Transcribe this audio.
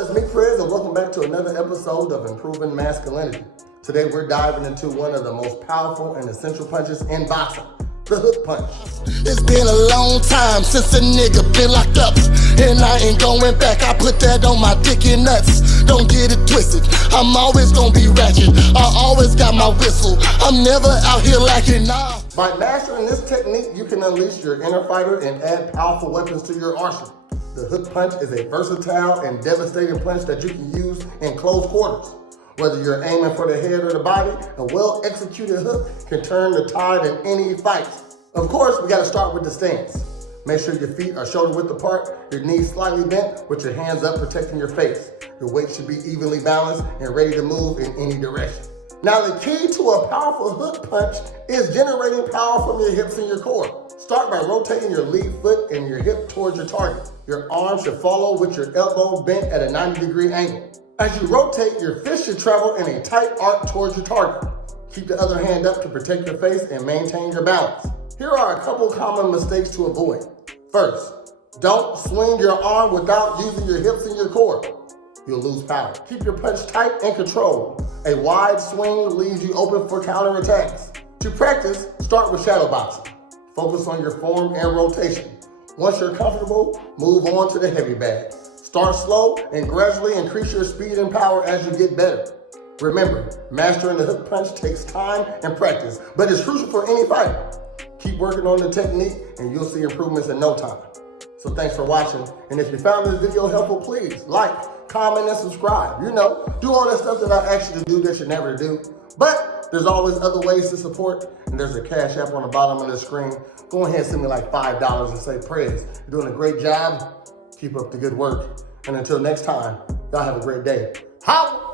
It's me, Prez, and welcome back to another episode of Improving Masculinity. Today, we're diving into one of the most powerful and essential punches in boxing, the hook punch. It's been a long time since a nigga been locked up, and I ain't going back. I put that on my dick and nuts. Don't get it twisted, I'm always gonna be ratchet. I always got my whistle, I'm never out here lacking, nah. By mastering this technique, you can unleash your inner fighter and add powerful weapons to your arsenal. The hook punch is a versatile and devastating punch that you can use in close quarters. Whether you're aiming for the head or the body, a well-executed hook can turn the tide in any fight. Of course, we gotta start with the stance. Make sure your feet are shoulder width apart, your knees slightly bent, with your hands up protecting your face. Your weight should be evenly balanced and ready to move in any direction. Now, the key to a powerful hook punch is generating power from your hips and your core. Start by rotating your lead foot and your hip towards your target. Your arm should follow with your elbow bent at a 90-degree angle. As you rotate, your fist should travel in a tight arc towards your target. Keep the other hand up to protect your face and maintain your balance. Here are a couple common mistakes to avoid. First, don't swing your arm without using your hips and your core. You'll lose power. Keep your punch tight and controlled. A wide swing leaves you open for counterattacks. To practice, start with shadow boxing. Focus on your form and rotation. Once you're comfortable, move on to the heavy bag. Start slow and gradually increase your speed and power as you get better. Remember, mastering the hook punch takes time and practice, but it's crucial for any fight. Keep working on the technique and you'll see improvements in no time. So thanks for watching, and if you found this video helpful, please like, comment, and subscribe. You know, do all that stuff that I asked you to do that you never do. But there's always other ways to support, and there's a Cash App on the bottom of the screen. Go ahead and send me like $5 and say, Prez, you're doing a great job. Keep up the good work. And until next time, y'all have a great day. Holla!